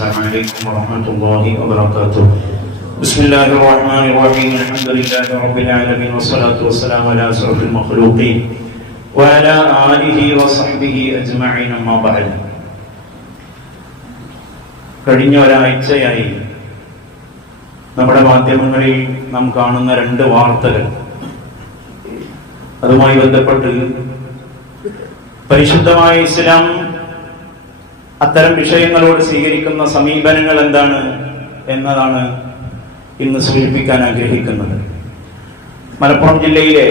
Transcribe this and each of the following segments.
السلام عليكم ورحمة الله وبركاته. بسم الله الرحمن الرحيم. الحمد لله رب العالمين والصلاة والسلام على أشرف المخلوقين وعلى آله وصحبه أجمعين. أما بعد. കഴിഞ്ഞ ഒരാഴ്ചയായി നമ്മുടെ മാധ്യമങ്ങളിൽ നാം കാണുന്ന രണ്ട് വാർത്തകൾ, അതുമായി ബന്ധപ്പെട്ട് പരിശുദ്ധമായ ഇസ്ലാം അത്തരം വിഷയങ്ങളോട് സ്വീകരിക്കുന്ന സമീപനങ്ങൾ എന്താണ് എന്നതാണ് ഇന്ന് സൂചിപ്പിക്കാൻ ആഗ്രഹിക്കുന്നത്. മലപ്പുറം ജില്ലയിലെ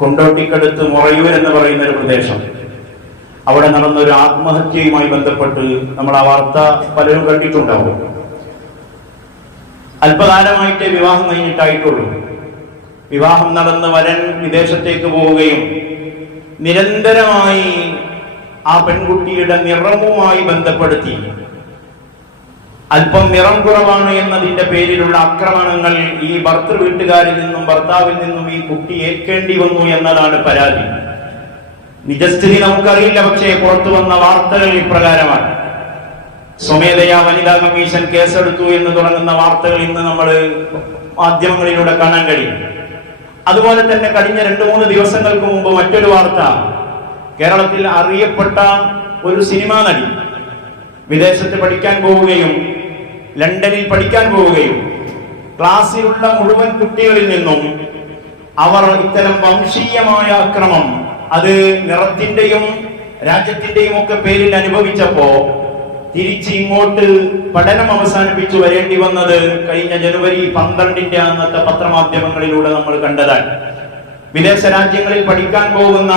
കൊണ്ടോട്ടിക്കടുത്ത് മൊറയൂർ എന്ന് പറയുന്ന ഒരു പ്രദേശം, അവിടെ നടന്ന ഒരു ആത്മഹത്യയുമായി ബന്ധപ്പെട്ട് നമ്മൾ ആ വാർത്ത പലരും കണ്ടിട്ടുണ്ടാവും. അല്പകാലമായിട്ട് വിവാഹം കഴിഞ്ഞിട്ടായിട്ടുള്ളൂ. വിവാഹം നടന്ന് വരൻ വിദേശത്തേക്ക് പോവുകയും നിരന്തരമായി ആ പെൺകുട്ടിയുടെ നിറവുമായി ബന്ധപ്പെടുത്തി അല്പം നിറം കുറവാണ് എന്നതിന്റെ പേരിലുള്ള ആക്രമണങ്ങൾ ഈ ഭർത്തൃ വീട്ടുകാരിൽ നിന്നും ഭർത്താവിൽ നിന്നും ഈ കുട്ടി ഏൽക്കേണ്ടി വന്നു എന്നതാണ് പരാതി. നിജസ്ഥിതി നമുക്കറിയില്ല, പക്ഷേ പുറത്തു വന്ന വാർത്തകൾ ഇപ്രകാരമാണ്. സ്വമേധയാ വനിതാ കമ്മീഷൻ കേസെടുത്തു എന്ന് തുടങ്ങുന്ന വാർത്തകൾ ഇന്ന് നമ്മൾ മാധ്യമങ്ങളിലൂടെ കാണാൻ കഴിയും. അതുപോലെ തന്നെ കഴിഞ്ഞ 2-3 ദിവസങ്ങൾക്ക് മുമ്പ് മറ്റൊരു വാർത്ത, കേരളത്തിൽ അറിയപ്പെട്ട ഒരു സിനിമാ നടി വിദേശത്ത് പഠിക്കാൻ പോവുകയും ലണ്ടനിൽ പഠിക്കാൻ പോവുകയും ക്ലാസ്സിലുള്ള മുഴുവൻ കുട്ടികളിൽ നിന്നും അവർ ഇത്തരം വംശീയമായ അക്രമം, അത് നിറത്തിന്റെയും രാജ്യത്തിന്റെയും ഒക്കെ പേരിൽ അനുഭവിച്ചപ്പോ തിരിച്ച് ഇങ്ങോട്ട് പഠനം അവസാനിപ്പിച്ചു വരേണ്ടി വന്നത് കഴിഞ്ഞ ജനുവരി 12 അന്നത്തെ പത്രമാധ്യമങ്ങളിലൂടെ നമ്മൾ കണ്ടതാണ്. വിദേശ രാജ്യങ്ങളിൽ പഠിക്കാൻ പോകുന്ന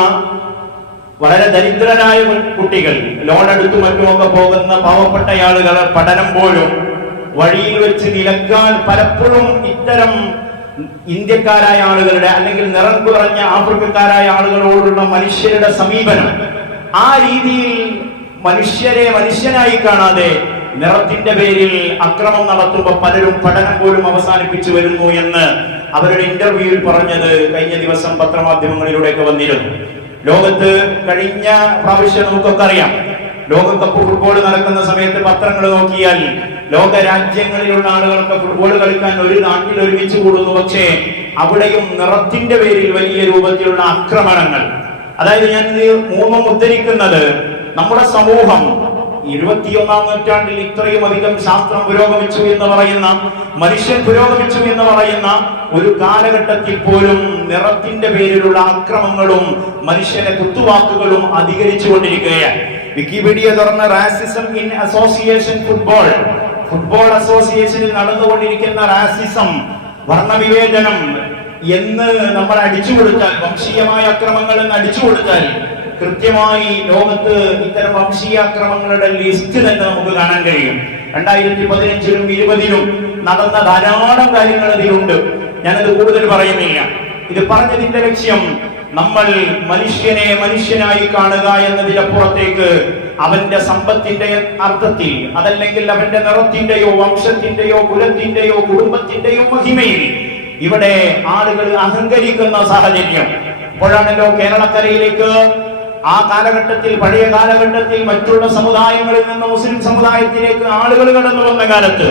വളരെ ദരിദ്രരായ കുട്ടികൾ, ലോൺ എടുത്തു മറ്റുമൊക്കെ പോകുന്ന പാവപ്പെട്ട ആളുകളെ പഠനം പോലും വഴിയിൽ വെച്ച് നിലക്കാൻ പലപ്പോഴും ഇത്തരം ഇന്ത്യക്കാരായ ആളുകളുടെ അല്ലെങ്കിൽ നിറം കുറഞ്ഞ ആഫ്രിക്കക്കാരായ ആളുകളോടുള്ള മനുഷ്യരുടെ സമീപനം, ആ രീതിയിൽ മനുഷ്യരെ മനുഷ്യനായി കാണാതെ നിറത്തിന്റെ പേരിൽ അക്രമം നടത്തുമ്പോൾ പലരും പഠനം പോലും അവസാനിപ്പിച്ചു വരുന്നു എന്ന് അവരുടെ ഇന്റർവ്യൂവിൽ പറഞ്ഞത് കഴിഞ്ഞ ദിവസം പത്രമാധ്യമങ്ങളിലൂടെയൊക്കെ വന്നിരുന്നു. ലോകത്ത് കഴിഞ്ഞ പ്രാവശ്യം നമുക്കൊക്കെ അറിയാം, ലോകകപ്പ് ഫുട്ബോൾ നടക്കുന്ന സമയത്ത് പത്രങ്ങൾ നോക്കിയാൽ ലോക രാജ്യങ്ങളിലുള്ള ആളുകളൊക്കെ ഫുട്ബോൾ കളിക്കാൻ ഒരു നാട്ടിൽ ഒരുമിച്ച് കൂടുന്നു. പക്ഷേ അവിടെയും നിറത്തിന്റെ പേരിൽ വലിയ രൂപത്തിലുള്ള ആക്രമണങ്ങൾ. അതായത് ഞാൻ ഇത് മൂന്നും ഉദ്ധരിക്കുന്നത്, നമ്മുടെ സമൂഹം 21-ാം നൂറ്റാണ്ടിൽ ഇത്രയും അധികം ശാസ്ത്രം പുരോഗമിച്ചു എന്ന് പറയുന്ന, മനുഷ്യൻ പുരോഗമിച്ചു എന്ന് പറയുന്ന ഒരു കാലഘട്ടത്തിൽ പോലും നിറത്തിന്റെ പേരിലുള്ള ആക്രമങ്ങളും മനുഷ്യന്റെ കുത്തുവാക്കുകളും അധികരിച്ചു കൊണ്ടിരിക്കുകയാണ്. വിക്കിപീഡിയ തുറന്ന റാസിസം ഇൻ അസോസിയേഷൻ ഫുട്ബോൾ അസോസിയേഷനിൽ നടന്നുകൊണ്ടിരിക്കുന്ന റാസിസം, വർണ്ണവിവേചനം എന്ന് നമ്മൾ അടിച്ചു കൊടുത്താൽ, വംശീയമായ അക്രമങ്ങൾ എന്ന് അടിച്ചു കൊടുത്താൽ കൃത്യമായി ലോകത്ത് ഇത്തരം വംശീയാക്രമങ്ങളുടെ ലിസ്റ്റ് തന്നെ നമുക്ക് കാണാൻ കഴിയും. 2015-ലും 2020-ലും നടന്ന ധാരാളം കാര്യങ്ങൾ ഇതിലുണ്ട്. ഞാനത് കൂടുതൽ പറയുന്നില്ല. ഇത് പറഞ്ഞതിന്റെ ലക്ഷ്യം, നമ്മൾ മനുഷ്യനെ മനുഷ്യനായി കാണുക എന്നതിനപ്പുറത്തേക്ക് അവന്റെ സമ്പത്തിന്റെ അർത്ഥത്തിൽ, അതല്ലെങ്കിൽ അവന്റെ നിറത്തിന്റെയോ വംശത്തിന്റെയോ കുലത്തിന്റെയോ കുടുംബത്തിന്റെയോ മഹിമയിൽ ഇവിടെ ആളുകൾ അഹങ്കരിക്കുന്ന സാഹചര്യം ഇപ്പോഴാണല്ലോ കേരളക്കരയിലേക്ക് ആ കാലഘട്ടത്തിൽ, പഴയ കാലഘട്ടത്തിൽ മറ്റുള്ള സമുദായങ്ങളിൽ നിന്ന് മുസ്ലിം സമുദായത്തിലേക്ക് ആളുകൾ കടന്നു വന്ന കാലത്ത്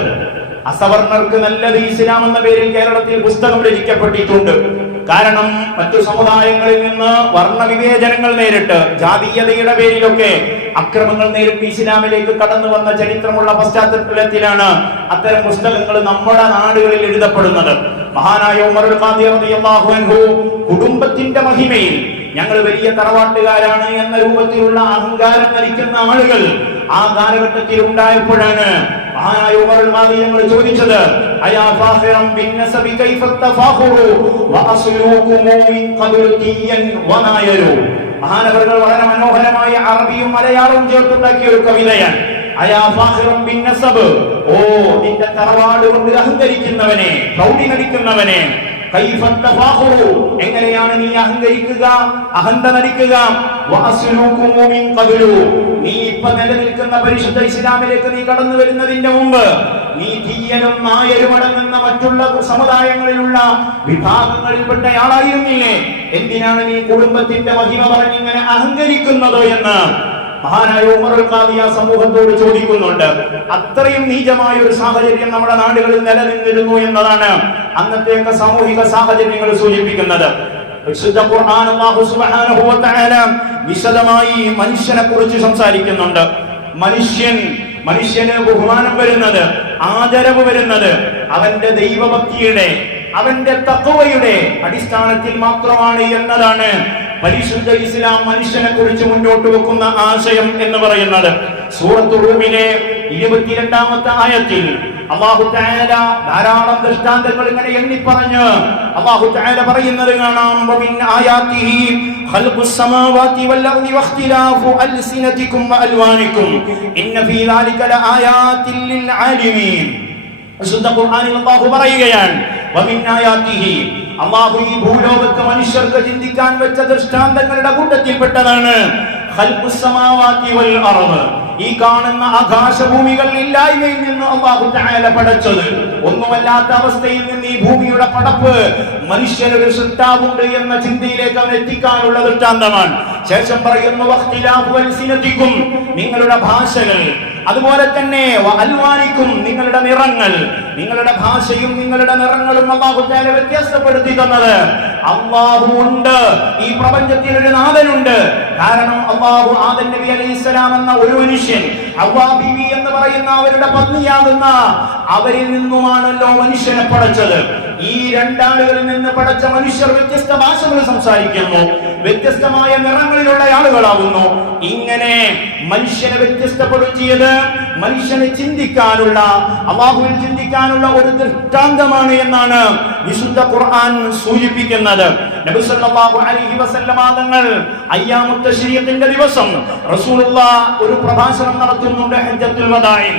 അസവർണർക്ക് നല്ലത് ഇസ്ലാം എന്ന പേരിൽ കേരളത്തിൽ പുസ്തകം രചിക്കപ്പെട്ടിട്ടുണ്ട്. കാരണം മറ്റു സമുദായങ്ങളിൽ നിന്ന് വർണ്ണവിവേചനങ്ങൾ നേരിട്ട്, ജാതീയതയുടെ പേരിലൊക്കെ അക്രമങ്ങൾ നേരിട്ട് ഇസ്ലാമിലേക്ക് കടന്നു വന്ന ചരിത്രമുള്ള പശ്ചാത്തലത്തിലാണ് അത്തരം പുസ്തകങ്ങൾ നമ്മുടെ നാടുകളിൽ എഴുതപ്പെടുന്നത്. മഹാനായ ഉമറുൽ ഖാദി റളിയല്ലാഹു അൻഹു കുടുംബത്തിന്റെ മഹിമയിൽ ഞങ്ങൾ വലിയ തറവാട്ടുകാരാണ് എന്ന രൂപത്തിലുള്ള അഹങ്കാരം നടിക്കുന്ന ആളുകൾ ആ കാലഘട്ടത്തിൽ ഉണ്ടായപ്പോഴാണ് മഹാനായ ഉമറുൽ ഖാദി ഞങ്ങൾ ചോദിച്ചത്, അയാ ഫാഖിറൻ ബിന്നസബി കൈഫ തഫാഖുറു വഅസ്ലുകുമു മിൻ ഖബ്ലു തിയൻ വനായരു. മഹാനവറുകൾ വളരെ മനോഹരമായ അറബിയും മലയാളവും ചേർത്തുണ്ടാക്കിയ ഒരു കവിതയാണ്. അയാ ഫാഖിറൻ ബിന്നസബ്, ഓ നിന്റെ തറവാട് കൊണ്ട് അഹങ്കരിക്കുന്നവനെ, പ്രൗഢി നടിക്കുന്നവനെ, കൈഫ തഫാഖുറു, എങ്ങനെയാണ് നീ അഹങ്കരിക്കുക, അഹന്ത നടിക്കുക, വഅസ്ലുകുമു മിൻ ഖബ്ലു, നീ ഇപ്പോ നിലനിൽക്കുന്ന പരിശുദ്ധ ഇസ്ലാമിലേക്ക് നീ കടന്നു വരുന്നതിന്റെ മുമ്പ് നീ തീയനും നായരും അടങ്ങുന്ന മറ്റുള്ള സമുദായങ്ങളിലുള്ള വിഭാഗങ്ങളിൽപ്പെട്ടയാളായിരുന്നില്ലേ? എന്തിനാണ് നീ കുടുംബത്തിന്റെ മഹിമ പറഞ്ഞിങ്ങനെ അഹങ്കരിക്കുന്നത് എന്ന് മഹാനായ ഉമർ ഖാദി ആ സമൂഹത്തോട് ചോദിക്കുന്നുണ്ട്. അത്രയും നീചമായ ഒരു സാഹചര്യം നമ്മുടെ നാടുകളിൽ നിലനിന്നിരുന്നു എന്നതാണ് അന്നത്തെ സാമൂഹിക സാഹചര്യങ്ങൾ സൂചിപ്പിക്കുന്നത്. വിശുദ്ധ ഖുർആൻ അല്ലാഹു സുബ്ഹാനഹു വ തആല വിശദമായി മനുഷ്യനെ കുറിച്ച് സംസാരിക്കുന്നുണ്ട്. മനുഷ്യന് ബഹുമാനം വരുന്നത്, ആദരവ് വരുന്നത് അവന്റെ ദൈവഭക്തിയുടെ, അവന്റെ തഖ്വയുടെ അടിസ്ഥാനത്തിൽ മാത്രമാണ് എന്നതാണ് പരിശുദ്ധ ഇസ്ലാം മനുഷ്യനെ കുറിച്ച് മുന്നോട്ട് വെക്കുന്ന ആശയം എന്ന് പറയുന്നത്. സൂറത്ത് റൂമിലെ 22-ാമത്തെ ആയത്തിൽ അല്ലാഹു തആല ധാരാളം ദൃഷ്ടാന്തങ്ങൾ ഇങ്ങനെ എണ്ണി പറഞ്ഞ് അല്ലാഹു തആല പറയുന്നത് കാണാം. വമിൻ ആയാതിഹി ഖൽഖുസ് സമാവാതി വൽ അർദി വഖ്തിലാഫു അൽസിനതികും വഅൽവാനികും ഇന്ന ഫീ ദാലിക ലആയാതിൻ ലിൽ ആലിമീൻ. വിശുദ്ധ ഖുർആനിൽ അല്ലാഹു പറയുകയാണ്, വമിൻ ആയാതിഹി, അല്ലാഹു ഈ ഭൂലോകത്ത് മനുഷ്യർക്ക് ചിന്തിക്കാൻ വെച്ച ദൃഷ്ടാന്തങ്ങളുടെ കൂട്ടത്തിൽപ്പെട്ടതാണ് ഖൽഖുസ് സമാവാതി വൽ അർദ്, ഈ കാണുന്ന ആകാശഭൂമികൾ ഇല്ലായ്മയിൽ നിന്ന് അല്ലാഹു തആല പടച്ചത്. ഒന്നുമല്ലാത്ത അവസ്ഥയിൽ നിന്ന് ഈ ഭൂമിയുടെ പടപ്പ് മനുഷ്യനൊരു സൃഷ്ടാവുണ്ട് എന്ന ചിന്തയിലേക്ക് അവൻ എത്തിക്കാനുള്ള ദൃഷ്ടാന്തമാണ്. ശേഷം പറയുന്നു വഖ്തിലാഫു അൽസിനതികും, നിങ്ങളുടെ ഭാഷകൾ, അതുപോലെ തന്നെ വഅൽവാനികും, നിങ്ങളുടെ നിറങ്ങൾ, നിങ്ങളുടെ ഭാഷയും നിങ്ങളുടെ നിറങ്ങളും അല്ലാഹു തആല വ്യത്യാസപ്പെടുത്തി തന്നത്. അല്ലാഹു ഉണ്ട്, ഈ പ്രപഞ്ചത്തിൽ ഒരു നാഥനുണ്ട്. കാരണം അല്ലാഹു ആദം നബി അലൈഹിസ്സലാം എന്ന ഒരു മനുഷ്യൻ, ഹവ്വാ ബീവി എന്ന് പറയുന്ന അവരുടെ പത്നിയാകുന്ന അവരിൽ നിന്നുമാണല്ലോ മനുഷ്യനെ പടച്ചത്. ഈ രണ്ടാളുകളിൽ നിന്ന് പടച്ച മനുഷ്യർ വ്യത്യസ്ത ഭാഷകൾ സംസാരിക്കുന്നു, വ്യത്യസ്തമായ നിറങ്ങളിലുള്ള ആളുകളാകുന്നു. ഇങ്ങനെ മനുഷ്യനെ വ്യത്യസ്തപ്പെടുത്തിയത് മനുഷ്യനെ ചിന്തിക്കാനുള്ള, അല്ലാഹുവിൽ ചിന്തിക്കാനുള്ള ഒരു ദൃഷ്ടാന്തമാണ് എന്നാണ് വിശുദ്ധ ഖുർആൻ സൂചിപ്പിക്കുന്നത്. നബി സല്ലല്ലാഹു അലൈഹി വസല്ലമ തങ്ങൾ അയ്യാമുൽ തശ്രീഖിന്റെ ദിവസം റസൂലുള്ളാഹ് ഒരു പ്രഭാഷണം നടത്തുന്നുണ്ട് ഹജ്ജത്തുൽ വദാഇൽ.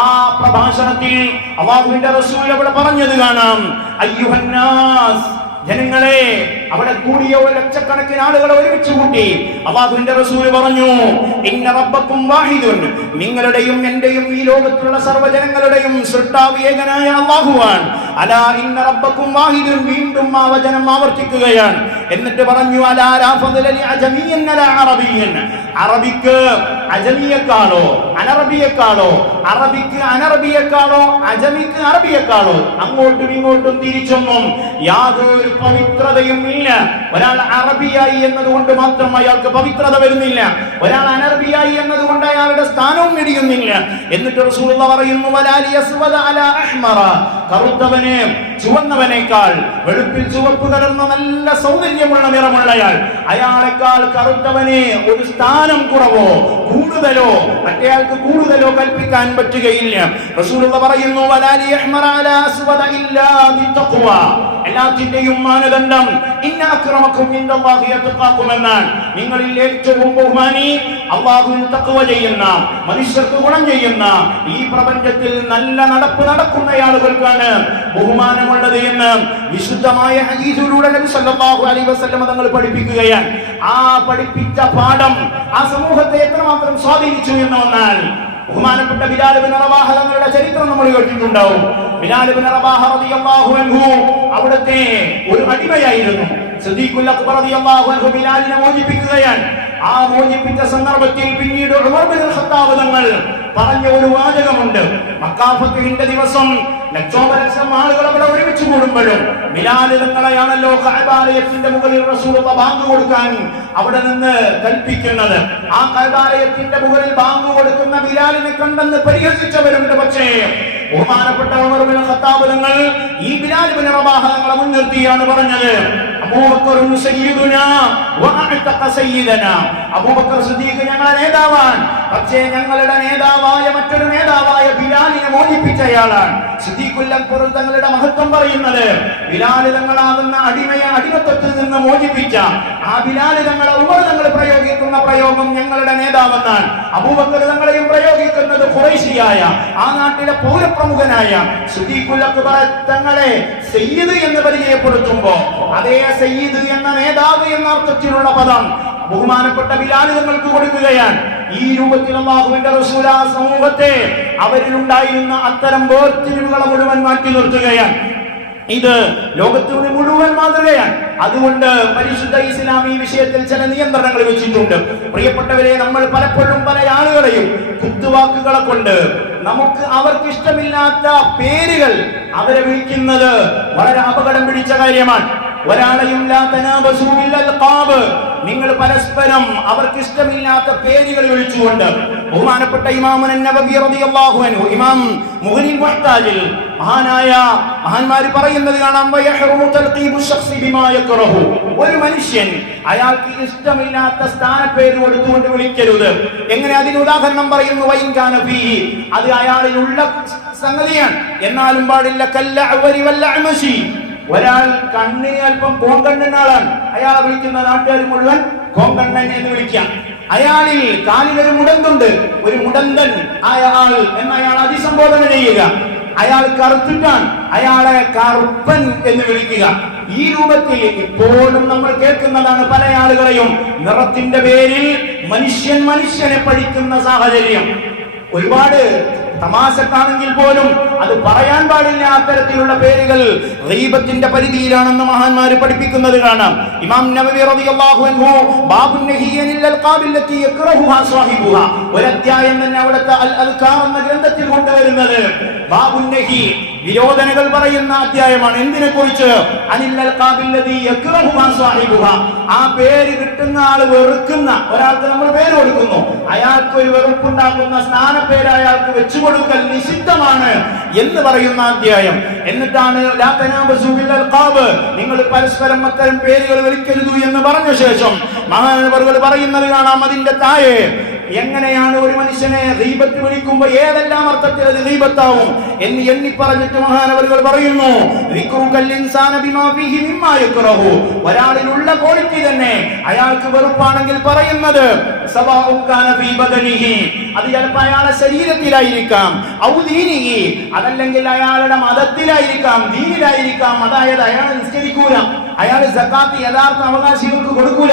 ആ പ്രഭാഷണത്തിൽ അല്ലാഹുവിന്റെ റസൂൽ അവിടെ പറഞ്ഞത് കാണാം, അയ്യുഹന്നാസ്, ജനങ്ങളെ. അവിടെ കൂടിയ ലക്ഷക്കണക്കിന് ആളുകളെ ഒരുമിച്ച് കൂട്ടി അല്ലാഹുവിന്റെ റസൂൽ പറഞ്ഞു, ഇന്ന റബ്ബക്കും വാഹിദുൻ, നിങ്ങളുടെയും എന്റെയും ഈ ലോകത്തുള്ള സർവ്വജനങ്ങളുടെയും സൃഷ്ടാവ് ഏകനായ അല്ലാഹുവാണ്. അലാ ഇന്ന റബ്ബക്കും വാഹിദുൻ, വീണ്ടും ആ വചനം ആവർത്തിക്കുകയാണ്. എന്നിട്ട് പറഞ്ഞു, അലാ ലാ ഫദ്ല ലി അജമിയ്യിൻ അലാ അറബിയ്യിൻ, അറബിക്ക് അജമിയെക്കാളോ അനറബിയെക്കാളോ, അറബിക്ക് അനറബിയെക്കാളോ അജമിക്ക് അറബിയെക്കാളോ അങ്ങോട്ടും ഇങ്ങോട്ടും തിരിച്ചൊന്നും യാതൊരു പവിത്രതയും ഇല്ല. ഒരാൾ അറബിയായി എന്നതുകൊണ്ട് മാത്രം അയാൾക്ക് പവിത്രത വരുന്നില്ല, ഒരാൾ അനറബിയായി എന്നതുകൊണ്ട് അയാളുടെ സ്ഥാനവും ഇടിയുന്നില്ല. എന്നിട്ട് റസൂലുള്ളാഹി പറയുന്നു, വലാലി അസ്വദ അലാ അഹ്മറ, കറുത്തവനെ ചുവന്നവനേക്കാൾ, വെളുപ്പിൽ ചുവപ്പ് കലർന്ന നല്ല സൗന്ദര്യമുള്ള നിറമുള്ളയാൾ, അയാളെക്കാൾ കറുത്തവനെ ഒരു സ്ഥാനം കുറവോ കൂടുതലോ മറ്റേയാൾക്ക് കൂടുതലോ കൽപ്പിക്കാൻ പറ്റുകയില്ല. റസൂലുള്ളാഹി പറയുന്നു, വലാലി അഹ്മറ അലാ അസ്വദ ഇല്ലാ ബിത്തഖ്വ, എല്ലാത്തിന്റെയും മാനദണ്ഡം ഇന്ന അക്രമക്കും ഇൻദല്ലാഹി അത്ഖാക്കും എന്നാണ്. നിങ്ങളിൽ ഏറ്റവും ബഹുമാനി അല്ലാഹുവിൽ തഖ്വ ചെയ്യുന്ന, മനുഷ്യർക്ക് ഗുണം ചെയ്യുന്ന, ഈ പ്രപഞ്ചത്തിൽ നല്ല നടപ്പ് നടക്കുന്ന ആളുകൾക്കാണ് ബഹുമാനമുള്ളത് എന്ന് വിശുദ്ധമായ ഹദീസിലൂടെ നബി സല്ലല്ലാഹു അലൈഹി വസല്ലം തങ്ങൾ പഠിപ്പിക്കുകയാണ്. ആ പഠിപ്പിച്ച പാഠം ആ സമൂഹത്തെ എത്രമാത്രം സ്വാധീനിച്ചു എന്ന് വന്നാൽ, ബഹുമാനപ്പെട്ട ബിലാൽ ഇബ്നു റബാഹ തങ്ങളുടെ ചരിത്രം നമ്മൾ കേട്ടിട്ടുണ്ടാവും. ബിലാൽ ഇബ്നു റബാഹ റളിയല്ലാഹു അൻഹു അവിടുത്തെ ഒരു അടിമയായിരുന്നു. സിദ്ദീഖുൽ അക്ബർ റളിയല്ലാഹു അൻഹു ബിലാലിനെ മോചിപ്പിക്കുകയാണ്. ആ മോചിപ്പിച്ച സന്ദർഭത്തിൽ പിന്നീട് ഉമർ ഇബ്നുൽ ഖത്താബ് തങ്ങൾ പറഞ്ഞ ഒരു വാചകമുണ്ട്. മക്കാ ഫത്ഹിന്റെ ദിവസം ലക്ഷോപലക്ഷം ആളുകൾ അവിടെ ഒരുമിച്ച് കൂടുമ്പോഴും ബിലാൽ തങ്ങളെയാണല്ലോ കഅബാലയത്തിന്റെ മുകളിൽ റസൂലുള്ളാഹി ബാങ്ക് കൊടുക്കാൻ അവിടെ നിന്ന് കൽപ്പിക്കുന്നത്. ആ കഅബാലയത്തിന്റെ മുകളിൽ ബാങ്ക് കൊടുക്കുന്ന ബിലാലിനെ കണ്ടെന്ന് പരിഹസിച്ചവരുണ്ട്. പക്ഷേ ബഹുമാനപ്പെട്ട ഉമർ ഇബ്നുൽ ഖത്താബ് തങ്ങൾ ഈ ബിലാൽ ഇബ്നു റബാഹ തങ്ങളെ മുൻനിർത്തിയാണ് പറഞ്ഞത്, അബൂബക്കറുൻ സയ്യിദുനാ വഅതഖ സയ്യിദനാ, അബൂബക്കർ സിദ്ദീഖ് ഞങ്ങളുടെ നേതാവാണ്, പക്ഷേ ഞങ്ങളുടെ നേതാവായ മറ്റൊരു നേതാവായ ബിലാലിനെ മോചിപ്പിച്ചയാളാണ്. സിദ്ദീഖുൽ അക്ബർ തങ്ങളുടെ മഹത്വം പറയുന്നത്, ബിലാൽ തങ്ങളാകുന്ന അടിമയെ അടിമത്തത്തിൽ നിന്ന് മോചിപ്പിച്ച ആ ബിലാൽ തങ്ങളെ ഉമർ തങ്ങൾ പ്രയോഗിക്കുന്ന പ്രയോഗം ഞങ്ങളുടെ നേതാവെന്നാണ്. അബൂബക്കർ തങ്ങളെയും പ്രയോഗിക്കുന്നത് ഖുറൈശിയായ ആ നാട്ടിലെ പൗരപ്രമുഖനായ സിദ്ദീഖുൽ അക്ബർ തങ്ങളെ സയ്യിദ് എന്ന് പരിചയപ്പെടുത്തുമ്പോൾ അതേ സയ്യിദ് എന്ന നേതാവ് എന്ന അർത്ഥത്തിലുള്ള പദം ബഹുമാനപ്പെട്ട ബിലാൽ തങ്ങൾക്ക് കൊടുക്കുകയാണ്. ഈ രൂപത്തിൽ അല്ലാഹുവിന്റെ റസൂൽ ആ സമൂഹത്തെ അവരിലുണ്ടായിരുന്ന അത്തരം വേർതിരിവുകളെ മുഴുവൻ മാറ്റി നിർത്തുകയാണ്. ഇത് ലോകത്തിന് മുഴുവൻ മാതൃകയാണ്. അതുകൊണ്ട് പരിശുദ്ധ ഇസ്ലാം ഈ വിഷയത്തിൽ ചില നിയന്ത്രണങ്ങൾ വെച്ചിട്ടുണ്ട്. പ്രിയപ്പെട്ടവരെ, നമ്മൾ പലപ്പോഴും പല ആളുകളെയും കുത്തുവാക്കുകളെ കൊണ്ട് നമുക്ക് അവർക്ക് ഇഷ്ടമില്ലാത്ത പേരുകൾ അവരെ വിളിക്കുന്നത് വളരെ അപകടം പിടിച്ച കാര്യമാണ്. ഒരാളെയും നിങ്ങൾ പരസ്പരം അവർക്ക് ഇഷ്ടമില്ലാത്ത പേരുകൾ വിളിച്ചുകൊണ്ട് ബഹുമാനപ്പെട്ട ഇമാം നവവി റളിയല്ലാഹു അൻഹു ഇമാം മുഗ്നിൽ മുഹ്താജിൽ മഹാന്മാർ പറയുന്നത് കാണാം, ഒരു മനുഷ്യൻ അയാൾക്ക് ഇഷ്ടമില്ലാത്ത സ്ഥാനപ്പേര് കൊടുത്തുകൊണ്ട് വിളിക്കരുത്. എങ്ങനെ? അതിന് ഉദാഹരണം പറയുന്നു, അത് അയാളിലുള്ള സംഗതിയാണ്, എന്നാലും പാടില്ല. ഒരാൾ കണ്ണിന് അല്പം കോങ്കണ്ണൻ ആളാണ്, അയാളെ വിളിക്കുന്ന നാട്ടുകാർ മുഴുവൻ കോങ്കണ്ണൻ എന്ന് വിളിക്കാം. അയാളിൽ കാലിലൊരു മുടന്തുണ്ട്, ഒരു മുടന്തൻ അയാൾ എന്നയാൾ അഭിസംബോധന ചെയ്യുക. അയാൾ കറുത്തിട്ടാണ്, അയാളെ കറുപ്പൻ എന്ന് വിളിക്കുക. ഈ രൂപത്തിൽ ഇപ്പോഴും നമ്മൾ കേൾക്കുന്നതാണ് പല ആളുകളെയും നിറത്തിന്റെ പേരിൽ മനുഷ്യനെ പഠിക്കുന്ന സാഹചര്യം. ഒരുപാട് തമാശക്കാണെങ്കിൽ പോലും അത് പറയാൻ പാടില്ല. അത്തരത്തിലുള്ള പേരുകൾ ഗീബത്തിന്റെ പരിധിയിലാണെന്ന് മഹാന്മാര് പഠിപ്പിക്കുന്നത് കാണാം. ഇമാം നവവി റളിയല്ലാഹു അൻഹു ബാബുൻ നഹിയനിൽ അൽഖാബില്ലത്തി യക്റഹുഹാ സ്വഹിബുഹാ, ഒരു അധ്യായം തന്നെ അവിടുത്തെ അൽ അൽഖാർ എന്ന ഗ്രന്ഥത്തിൽ കൊണ്ടുവരുന്നത് ബാബുൻ നഹി, വിരോധനകൾ പറയുന്ന അധ്യായമാണ്. എന്തിനെ കുറിച്ച്? അനിൽ അൽഖാബില്ലത്തി യക്റഹുഹാ സ്വഹിബുഹാ, ആ പേര് കിട്ടുന്ന ആള് വെറുക്കുന്ന ഒരാൾക്ക് നമ്മൾ പേര് കൊടുക്കുന്നു, അയാൾക്ക് ഒരു വെറുപ്പുണ്ടാക്കുന്ന സ്ഥാനപ്പേര് അയാൾക്ക് വെച്ചു കൊടുക്കൽ നിഷിദ്ധമാണ് എന്ന് പറയുന്ന അധ്യായം. എന്നിട്ടാണ് നിങ്ങൾ പരസ്പരം അത്തരം പേരുകൾ വിളിക്കരുത് എന്ന് പറഞ്ഞ ശേഷം മഹാനവറുകൾ പറയുന്നത് കാണാം, അതിന്റെ താഴെ എങ്ങനെയാണ് ഒരു മനുഷ്യനെ ഗീബത്ത് വിളിക്കുമ്പോൾ ഏതെല്ലാം അർത്ഥത്തിൽ അത് ഗീബത്താവും എന്ന് എണ്ണി പറഞ്ഞിട്ട് മഹാനവറുകൾ പറയുന്നു, ഒരാളിലുള്ള ക്വാളിറ്റി തന്നെ അയാൾക്ക് വെറുപ്പാണെങ്കിൽ പറയുന്നത് അത് ചിലപ്പോൾ അയാളുടെ ശരീരത്തിലായിരിക്കാം, അതല്ലെങ്കിൽ അയാളുടെ മതത്തിലായിരിക്കാം, ദീനിലായിരിക്കാം. അതായത് അയാൾ നിസ്കരിക്കൂല, അയാൾ സക്കാത്ത് യഥാർത്ഥ അവകാശികൾക്ക് കൊടുക്കൂല.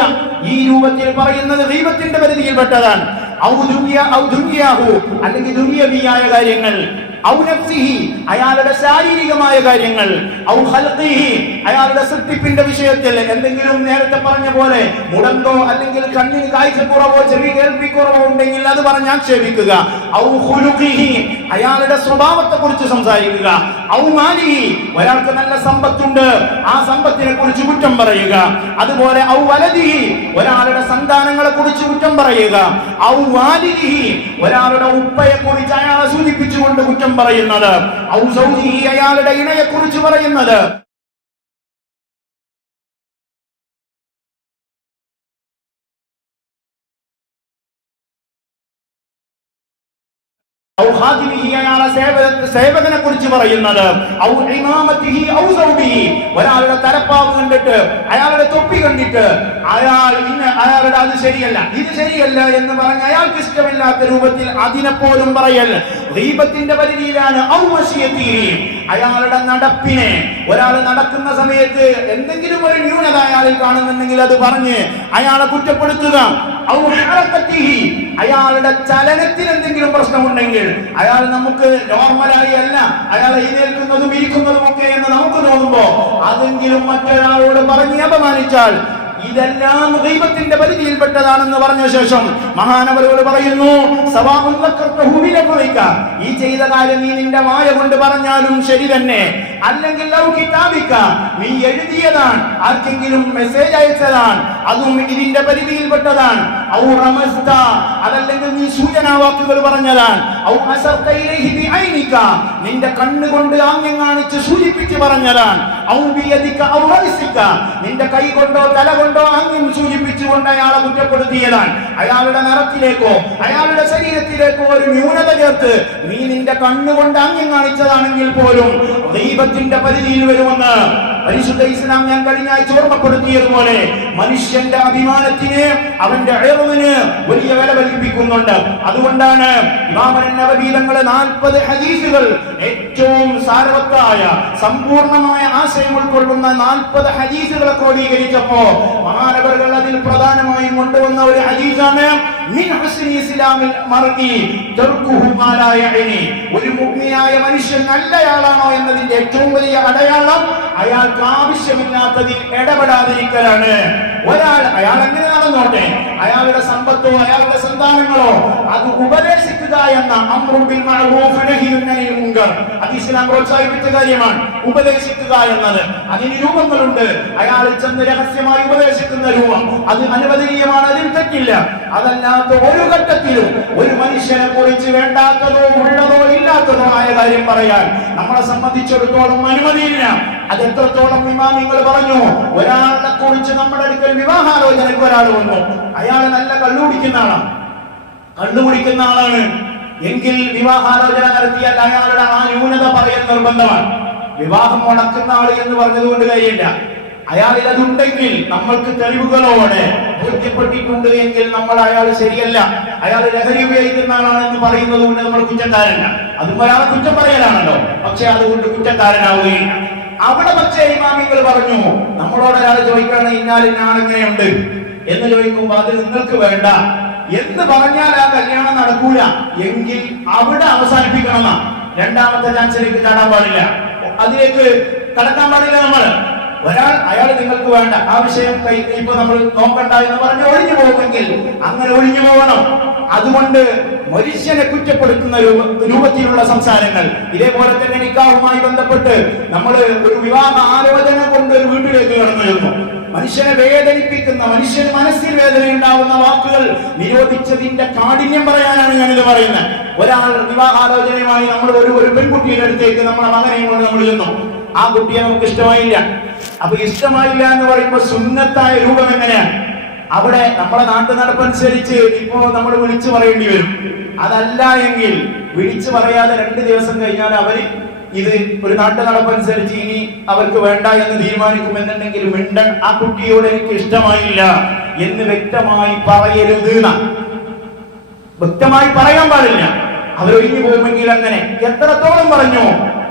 ഈ രൂപത്തിൽ പറയുന്നത് ഗീബത്തിന്റെ പരിധിയിൽപ്പെട്ടതാണ്. അല്ലെങ്കിൽ ദുനിയവിയായ കാര്യങ്ങൾ, അയാളുടെ ശാരീരികമായ കാര്യങ്ങൾ, അയാളുടെ സൃഷ്ടിപ്പിന്റെ വിഷയത്തിൽ എന്തെങ്കിലും നേരത്തെ പറഞ്ഞ പോലെ മുടന്തോ അല്ലെങ്കിൽ കണ്ണിന് കാഴ്ചക്കുറവോ ചെവി കേൾവിക്കുറവോ ഉണ്ടെങ്കിൽ അത് പറഞ്ഞ് ആക്ഷേപിക്കുക. അയാളുടെ സ്വഭാവത്തെ കുറിച്ച് സംസാരിക്കുക. ഒരാൾക്ക് നല്ല സമ്പത്തുണ്ട്, ആ സമ്പത്തിനെ കുറിച്ച് കുറ്റം പറയുക. അതുപോലെ ഒരാളുടെ സന്താനങ്ങളെ കുറിച്ച് കുറ്റം പറയുക. ഒരാളുടെ ഉപ്പയെ കുറിച്ച് അയാളെ സൂചിപ്പിച്ചുകൊണ്ട് കുറ്റം പറയുന്നത്. അയാളുടെ ഇണയെ കുറിച്ച് പറയുന്നത്. സേവകനെ കുറിച്ച് പറയുന്നത്. ഒരാളുടെ തലപ്പാവ് കണ്ടിട്ട്, അയാളുടെ തൊപ്പി കണ്ടിട്ട് അയാളുടെ അത് ശരിയല്ല, ഇത് ശരിയല്ല എന്ന് പറഞ്ഞ് അയാൾക്ക് ഇഷ്ടമില്ലാത്ത രൂപത്തിൽ അതിനെപ്പോലും പറയൽ ഗീബത്തിന്റെ പരിധിയിലാണ്. അയാളുടെ നടപ്പിനെ, ഒരാൾ നടക്കുന്ന സമയത്ത് എന്തെങ്കിലും ഒരു ന്യൂനത അയാളിൽ കാണുന്നുണ്ടെങ്കിൽ അത് പറഞ്ഞ് അയാളെ കുറ്റപ്പെടുത്തുക. അയാളുടെ ചലനത്തിൽ എന്തെങ്കിലും പ്രശ്നമുണ്ടെങ്കിൽ അയാൾ നമുക്ക് നോർമലായി അല്ല, അയാൾ എഴുന്നേൽക്കുന്നതും ഇരിക്കുന്നതും ഒക്കെ എന്ന് നമുക്ക് തോന്നുമ്പോ അതെങ്കിലും മറ്റൊരാളോട് പറഞ്ഞ് അപമാനിച്ചാൽ ഇതെല്ലാം ഗീബത്തിന്റെ പരിധിയിൽപ്പെട്ടതാണെന്ന് പറഞ്ഞ ശേഷം മഹാനവറുകൾ പറയുന്നു, ഈ ചെയ്ത കാര്യം നീ നിന്റെ വായ കൊണ്ട് പറഞ്ഞാലും ശരി തന്നെ, അല്ലെങ്കിൽ നീ എഴുതിയതാണ്, ആർക്കെങ്കിലും മെസ്സേജ് അയച്ചതാണ്, അതും ഇതിന്റെ പരിധിയിൽപ്പെട്ടതാണ്. അതല്ലെങ്കിൽ നീ സൂചനാവാക്കുകൾ പറഞ്ഞതാണ്. നിന്റെ കണ്ണുകൊണ്ട് ആംഗ്യം കാണിച്ച് സൂചിപ്പിച്ച് പറഞ്ഞതാണ്. നിന്റെ കൈ കൊണ്ടോ തല കൊണ്ടോ ആംഗ്യം സൂചിപ്പിച്ചുകൊണ്ട് അയാളെ കുറ്റപ്പെടുത്തിയതാണ്. അയാളുടെ നിറത്തിലേക്കോ അയാളുടെ ശരീരത്തിലേക്കോ ഒരു ന്യൂനത ചേർത്ത് നീ നിന്റെ കണ്ണുകൊണ്ട് ആംഗ്യം കാണിച്ചതാണെങ്കിൽ പോലും ഗീബത്തിന്റെ പരിധിയിൽ വരുമെന്ന് പരിശുദ്ധ ഇസ്ലാം ഞാൻ കഴിഞ്ഞ ആഴ്ച ഓർമ്മപ്പെടുത്തിയതുപോലെ മനുഷ്യന്റെ അഭിമാനത്തിന്, അവന്റെ ഇർദിന് വലിയ വില കൽപ്പിക്കുന്നുണ്ട്. അതുകൊണ്ടാണ് ഇമാം നവവി തങ്ങൾ 40 ഹദീസുകൾ, ഏറ്റവും സാരവത്തായ സമ്പൂർണമായ ആശയം ഉൾക്കൊള്ളുന്ന 40 ഹദീസുകളെ ക്രോഡീകരിച്ചപ്പോ മഹാനവറുകൾ അതിൽ പ്രധാനമായും കൊണ്ടുവന്ന ഒരു ഹദീസാണ് മിൻ ഹുസ്നി ഇസ്ലാമിൽ മർഇ തർക്കുഹു മാ ലാ യഅനി. ഒരു മുഅ്മിനായ മനുഷ്യൻ നല്ലയാളാണോ എന്നതിന്റെ ഏറ്റവും വലിയ അടയാളം അയാൾക്ക് ആവശ്യമില്ലാത്തതിൽ ഇടപെടാതിരിക്കലാണ്. അയാൾ എങ്ങനെ നടന്നോട്ടെ, അയാളുടെ സമ്പത്തോ അയാളുടെ സന്താനങ്ങളോ അത് ഉപദേശിക്കുക എന്ന അംറുൻ ബിൽ മഅറൂഫ് നഹ്യുൻ അനിൽ മുൻകർ അത് ഇസ്ലാം പ്രോത്സാഹിപ്പിച്ച കാര്യമാണ്. ഉപദേശിക്കുക എന്നത് അതിന് രൂപങ്ങളുണ്ട്. അയാൾ ചെന്ന് രഹസ്യമായി ഉപദേശിക്കുന്ന രൂപം അത് അനുവദനീയമാണ്, അതിൽ തെറ്റില്ല. അതല്ലാത്ത ഒരു ഘട്ടത്തിലും ഒരു മനുഷ്യനെ കുറിച്ച് വേണ്ടാത്തതോ ഉള്ളതോ ഇല്ലാത്തതോ ആയ കാര്യം പറയാൻ നമ്മളെ സംബന്ധിച്ചിടത്തോളം അനുമതിയില്ല. അത് എത്രത്തോളം ഇമാമിങ്ങൾ പറഞ്ഞു. ഒരാളെ കുറിച്ച് നമ്മുടെ അടുക്കൽ വിവാഹാലോചനയ്ക്ക് ഒരാൾ വന്നു, അയാൾ നല്ല കള്ളുകുടിക്കുന്ന ആളാണ് എങ്കിൽ വിവാഹാലോചന നടത്തിയാൽ അയാളുടെ ആ ന്യൂനത പറയൽ നിർബന്ധമാണ്. വിവാഹം മുടക്കുന്ന ആള് എന്ന് പറഞ്ഞതുകൊണ്ട് കാര്യമില്ല. അയാളിൽ അതുണ്ടെങ്കിൽ നമ്മൾക്ക് തെളിവുകളോടെ ബോധ്യപ്പെട്ടിട്ടുണ്ട് എങ്കിൽ നമ്മൾ അയാൾ ശരിയല്ല, അയാൾ ലഹരി ഉപയോഗിക്കുന്ന ആളാണെന്ന് പറയുന്നത് കൊണ്ട് നമ്മൾ കുറ്റക്കാരല്ല. അതും ഒരാളെ കുറ്റം പറയലാണല്ലോ, പക്ഷെ അതുകൊണ്ട് കുറ്റക്കാരനാവുകയില്ല. അവിടെ പക്ഷേ ഇമാമികൾ പറഞ്ഞു, നമ്മളോട് ഒരാൾ ചോദിക്കുകയാണ് ഇന്നാളിങ്ങനെയുണ്ട് എന്ന് ചോദിക്കുമ്പോൾ അത് നിങ്ങൾക്ക് വേണ്ട എന്ന് പറഞ്ഞാൽ ആ കല്യാണം നടക്കൂല എങ്കിൽ അവിടെ അവസാനിപ്പിക്കണം. രണ്ടാമത്തെ ചാൻസിലേക്ക് ചാടാൻ പാടില്ല, അതിലേക്ക് കടക്കാൻ പാടില്ല. അയാൾ നിങ്ങൾക്ക് വേണ്ട, ആ വിഷയം ഇപ്പൊ നമ്മൾ നോക്കണ്ട എന്ന് പറഞ്ഞ് ഒഴിഞ്ഞു പോകുമെങ്കിൽ അങ്ങനെ ഒഴിഞ്ഞു പോകണം. അതുകൊണ്ട് മനുഷ്യനെ കുറ്റപ്പെടുത്തുന്ന രൂപത്തിലുള്ള സംസാരങ്ങൾ, ഇതേപോലെ തന്നെ നിക്കാഹുമായി ബന്ധപ്പെട്ട് നമ്മൾ ഒരു വിവാഹ ആലോചന കൊണ്ട് ഒരു വീട്ടിലേക്ക് കടന്നു വരുന്നു, മനുഷ്യനെ വേദനിപ്പിക്കുന്ന, മനുഷ്യന് മനസ്സിൽ വേദന ഉണ്ടാവുന്ന വാക്കുകൾ നിരോധിച്ചതിന്റെ കാഠിന്യം പറയാനാണ് ഞാനിത് പറയുന്നത്. ഒരാൾ വിവാഹാലോചനയുമായി നമ്മൾ ഒരു പെൺകുട്ടിയുടെ അടുത്തേക്ക് നമ്മളെ മകനെയും കൊണ്ട് നമ്മൾ ചെന്നു, ആ കുട്ടിയെ നമുക്ക് ഇഷ്ടമായില്ല. അപ്പൊ ഇഷ്ടമായില്ല എന്ന് പറയുമ്പോൾ സുന്നത്തായ രൂപം എങ്ങനെയാണ്? അവിടെ നമ്മളെ നാട്ടു നടപ്പനുസരിച്ച് ഇപ്പോ നമ്മൾ വിളിച്ചു പറയേണ്ടി വരും. അതല്ല എങ്കിൽ വിളിച്ചു പറയാതെ 2 ദിവസം കഴിഞ്ഞാൽ അവര് ഇത് ഒരു നാട്ടു നടപ്പനുസരിച്ച് ഇനി അവർക്ക് വേണ്ട എന്ന് തീരുമാനിക്കുമെന്നുണ്ടെങ്കിൽ മിണ്ടൻ ആ കുട്ടിയോട് എനിക്ക് ഇഷ്ടമായില്ല എന്ന് വ്യക്തമായി പറയരുത്, വ്യക്തമായി പറയാൻ പാടില്ല. അവരൊഴിഞ്ഞു പോകുമെങ്കിൽ അങ്ങനെ എത്രത്തോളം പറഞ്ഞു.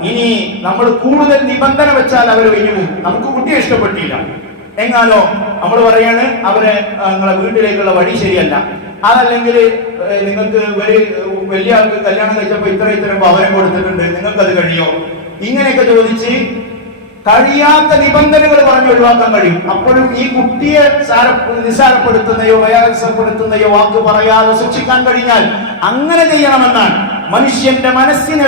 ഇനി നമ്മൾ കൂടുതൽ നിബന്ധന വെച്ചാൽ അവരൊഴിഞ്ഞു പോകും. നമുക്ക് കുട്ടിയെ ഇഷ്ടപ്പെട്ടില്ല എങ്ങാലോ നമ്മൾ പറയാണ് അവരെ നിങ്ങളെ വീട്ടിലേക്കുള്ള വഴി ശരിയല്ല, അതല്ലെങ്കിൽ നിങ്ങൾക്ക് വലിയ ആൾക്ക് കല്യാണം കഴിച്ചപ്പോ ഇത്ര ഭവനം കൊടുത്തിട്ടുണ്ട്, നിങ്ങൾക്കത് കഴിയോ, ഇങ്ങനെയൊക്കെ ചോദിച്ച് കഴിയാത്ത നിബന്ധനകൾ പറഞ്ഞ് ഒഴിവാക്കാൻ കഴിയും. അപ്പോഴും ഈ കുട്ടിയെ നിസ്സാരപ്പെടുത്തുന്നയോ വയാസപ്പെടുത്തുന്നയോ വാക്ക് പറയാതെ സൂക്ഷിക്കാൻ കഴിഞ്ഞാൽ അങ്ങനെ ചെയ്യണമെന്നാണ്. മനുഷ്യന്റെ മനസ്സിനെ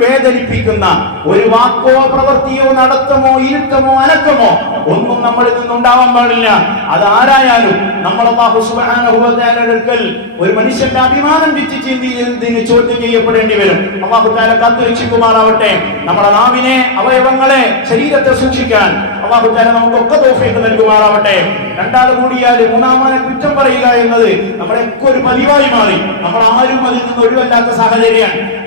വേദനിപ്പിക്കുന്ന ഒരു വാക്കോ പ്രവൃത്തിയോ നടത്തമോ ഇരുത്തമോ അനക്കമോ ഒന്നും നമ്മളിൽ നിന്നുണ്ടാവാൻ പാടില്ല. അതാരായാലും നമ്മൾ അല്ലാഹു സുബ്ഹാനഹു വ തആലയുടെ അടുക്കൽ ഒരു മനുഷ്യന്റെ അഭിമാനം ഇതിന് ചോദ്യം ചെയ്യപ്പെടേണ്ടി വരും. അല്ലാഹു തആല കാത്തുരക്ഷിക്കുമാറാവട്ടെ. നമ്മുടെ നാവിനെ, അവയവങ്ങളെ, ശരീരത്തെ സൂക്ഷിക്കാൻ അല്ലാഹു തആല നമുക്കൊക്കെ തൗഫീഖ് നൽകുമാറാവട്ടെ. രണ്ടാൾ കൂടിയാൽ മൂന്നാമനെ കുറ്റം പറയുക എന്നത് നമ്മളെയൊക്കെ ഒരു പതിവായി മാറി. നമ്മൾ ആരും അതിൽ നിന്ന് ഒഴിവല്ലാത്ത സാഹചര്യം.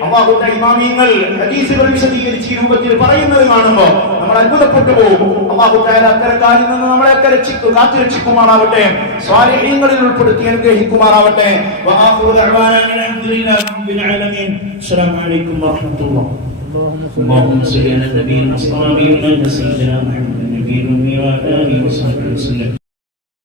അല്ലാഹു തആല ഇമാമിയങ്ങൾ ഹദീസുകൾ വിശദീകരിച്ച് ഈ രൂപത്തിൽ പറയുന്നത് കാണുമ്പോൾ നമ്മൾ അത്ഭുതപ്പെട്ടു പോകും. അല്ലാഹു തആല അത്തരക്കാരിൽ നിന്ന് നമ്മളെയൊക്കെ കാത്തുരക്ഷിക്കുമാറാവട്ടെ, സ്വാലിഹീങ്ങളിൽ ഉൾപ്പെടുത്തി അനുഗ്രഹിക്കുമാറാവട്ടെ. വആഖിറു ദഅവാനാ അൽഹംദുലില്ലാഹി റബ്ബിൽ ആലമീൻ. അസ്സലാമു അലൈക്കും വറഹ്മത്തുള്ളാഹി. اللهم صل على النبي المصطفى سيدنا محمد النبي الأمي وعلى آله وصحبه وسلم.